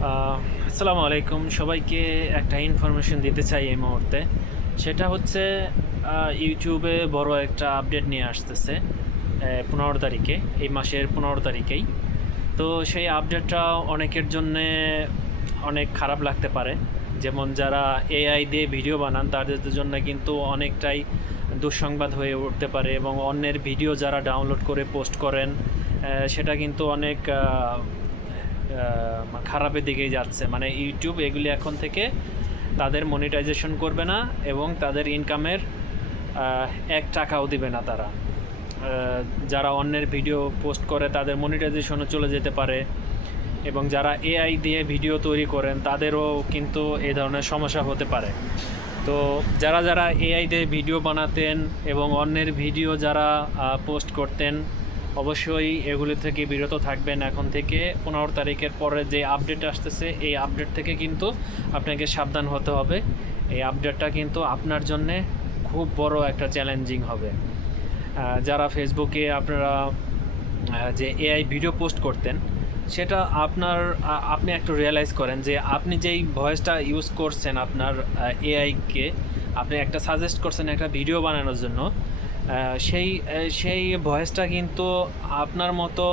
আসসালামু আলাইকুম। সবাইকে একটা ইনফরমেশন দিতে চাই এই মুহূর্তে। সেটা হচ্ছে ইউটিউবে বড় একটা আপডেট নিয়ে আসতেছে পনেরো তারিখে, এই মাসের পনেরো তারিখেই। তো সেই আপডেটটা অনেকের জন্যে অনেক খারাপ লাগতে পারে। যেমন যারা এআই দিয়ে ভিডিও বানান, তাদের জন্য কিন্তু অনেকটাই দুঃসংবাদ হয়ে উঠতে পারে এবং অন্যের ভিডিও যারা ডাউনলোড করে পোস্ট করেন সেটা কিন্তু অনেক খারাপের দিকেই যাচ্ছে। মানে ইউটিউব এগুলি এখন থেকে তাদের মনিটাইজেশন করবে না এবং তাদের ইনকামের এক টাকাও দিবে না তারা। যারা অন্যের ভিডিও পোস্ট করে তাদের মনিটাইজেশনও চলে যেতে পারে এবং যারা এআই দিয়ে ভিডিও তৈরি করেন তাদেরও কিন্তু এই ধরনের সমস্যা হতে পারে। তো যারা যারা এআই দিয়ে ভিডিও বানাতেন এবং অন্যের ভিডিও যারা পোস্ট করতেন অবশ্যই এগুলি থেকে বিরত থাকবেন এখন থেকে। পনেরো তারিখের পরে যে আপডেট আসতেছে, এই আপডেট থেকে কিন্তু আপনাকে সাবধান হতে হবে। এই আপডেটটা কিন্তু আপনার জন্যে খুব বড় একটা চ্যালেঞ্জিং হবে। যারা ফেসবুকে আপনারা যে এআই ভিডিও পোস্ট করতেন, সেটা আপনার আপনি একটু রিয়েলাইজ করেন যে আপনি যেই ভয়েসটা ইউজ করছেন আপনার এআইকে আপনি একটা সাজেস্ট করছেন একটা ভিডিও বানানোর জন্য সেই সেই ভয়েসটা কিন্তু আপনার মতো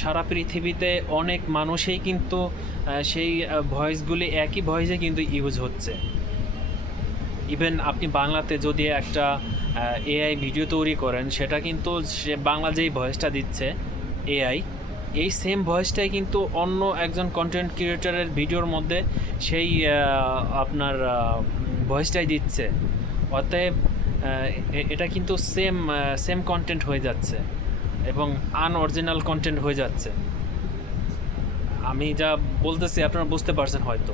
সারা পৃথিবীতে অনেক মানুষই কিন্তু সেই ভয়েসগুলি একই ভয়েসে কিন্তু ইউজ হচ্ছে। ইভেন আপনি বাংলাতে যদি একটা এআই ভিডিও তৈরি করেন, সেটা কিন্তু সে বাংলা যেই ভয়েসটা দিচ্ছে এআই এই সেম ভয়েসটাই কিন্তু অন্য একজন কন্টেন্ট ক্রিয়েটরের ভিডিওর মধ্যে সেই আপনার ভয়েসটাই দিচ্ছে। অতএব এটা কিন্তু সেম সেম কন্টেন্ট হয়ে যাচ্ছে এবং আনঅরিজিনাল কন্টেন্ট হয়ে যাচ্ছে। আমি যা বলতেছি আপনারা বুঝতে পারছেন হয়তো।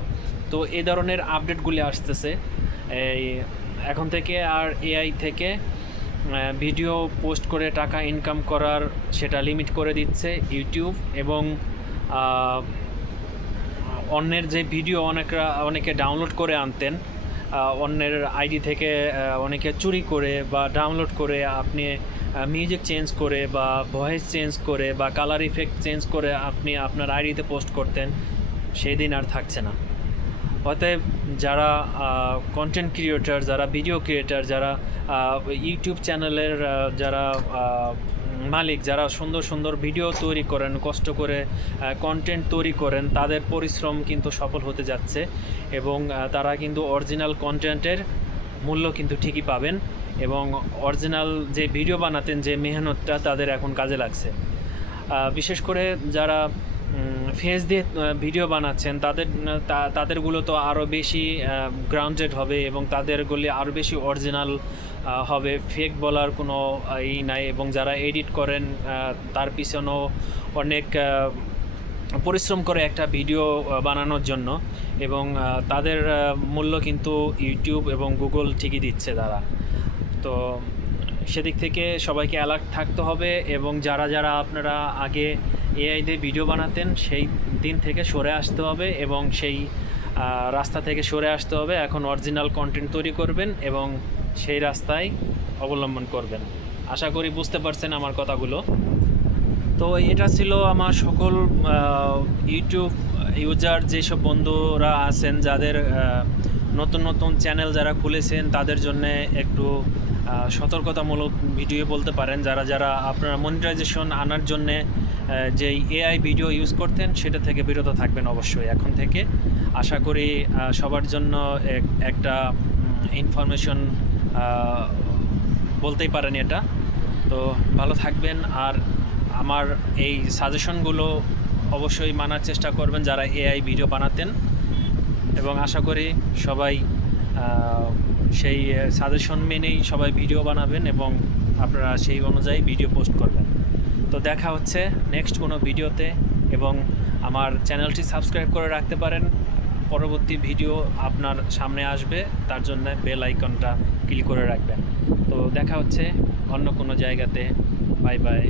তো এই ধরনের আপডেটগুলি আসতেছে। এই এখন থেকে আর এআই থেকে ভিডিও পোস্ট করে টাকা ইনকাম করার সেটা লিমিট করে দিচ্ছে ইউটিউব এবং অন্যের যে ভিডিও অনেকরা, অনেকে ডাউনলোড করে আনতেন অন্যের আইডি থেকে অনেকে চুরি করে বা ডাউনলোড করে, আপনি মিউজিক চেঞ্জ করে বা ভয়েস চেঞ্জ করে বা কালার ইফেক্ট চেঞ্জ করে আপনি আপনার আইডিতে পোস্ট করতেন সেই দিন আর থাকছে না। অতএব যারা কন্টেন্ট ক্রিয়েটার যারা ভিডিও ক্রিয়েটার যারা ইউটিউব চ্যানেলের যারা মালিক যারা সুন্দর সুন্দর ভিডিও তৈরি করেন, কষ্ট করে কন্টেন্ট তৈরি করেন, তাদের পরিশ্রম কিন্তু সফল হতে যাচ্ছে এবং তারা কিন্তু অরিজিনাল কন্টেন্টের মূল্য কিন্তু ঠিকই পাবেন এবং অরিজিনাল যে ভিডিও বানাতেন যে মেহনতটা তাদের এখন কাজে লাগছে। বিশেষ করে যারা ফেস দিয়ে ভিডিও বানাচ্ছেন, তাদের তাদেরগুলো তো আরও বেশি গ্রাউন্ডেড হবে এবং তাদেরগুলি আরও বেশি অরিজিনাল হবে। ফেক বলার কোনো ই নাই এবং যারা এডিট করেন তার পিছনেও অনেক পরিশ্রম করে একটা ভিডিও বানানোর জন্য এবং তাদের মূল্য কিন্তু ইউটিউব এবং গুগল ঠিকই দিচ্ছে তারা। তো সেদিক থেকে সবাইকে অ্যালার্ট থাকতে হবে এবং যারা যারা আপনারা আগে এআই দিয়ে ভিডিও বানাতেন, সেই দিন থেকে সরে আসতে হবে এবং সেই রাস্তা থেকে সরে আসতে হবে। এখন অরিজিনাল কন্টেন্ট তৈরি করবেন এবং সেই রাস্তায় অবলম্বন করবেন। আশা করি বুঝতে পারছেন আমার কথাগুলো। তো এটা ছিল আমার সকল ইউটিউব ইউজার যেসব বন্ধুরা আছেন, যাদের নতুন নতুন চ্যানেল যারা খুলেছেন, তাদের জন্য একটু সতর্কতামূলক ভিডিও বলতে পারেন। যারা যারা আপনারা মনিটাইজেশন আনার জন্যে যেই এআই ভিডিও ইউজ করতেন, সেটা থেকে বিরত থাকবেন অবশ্যই। এখন থেকে আশা করি সবার জন্য এক- একটা ইনফরমেশন বলতেই পারেন এটা। তো ভালো থাকবেন, আর আমার এই সাজেশনগুলো অবশ্যই মানার চেষ্টা করবেন যারা এআই ভিডিও বানাতেন। এবং আশা করি সবাই সেই সাজেশন মেনেই সবাই ভিডিও বানাবেন এবং আপনারা সেই অনুযায়ী ভিডিও পোস্ট করবেন। তো দেখা হচ্ছে নেক্সট কোনো ভিডিওতে এবং আমার চ্যানেলটি সাবস্ক্রাইব করে রাখতে পারেন। পরবর্তী ভিডিও আপনার সামনে আসবে, তার জন্য বেল আইকনটা ক্লিক করে রাখবেন। তো দেখা হচ্ছে অন্য কোনো জায়গাতে। Bye bye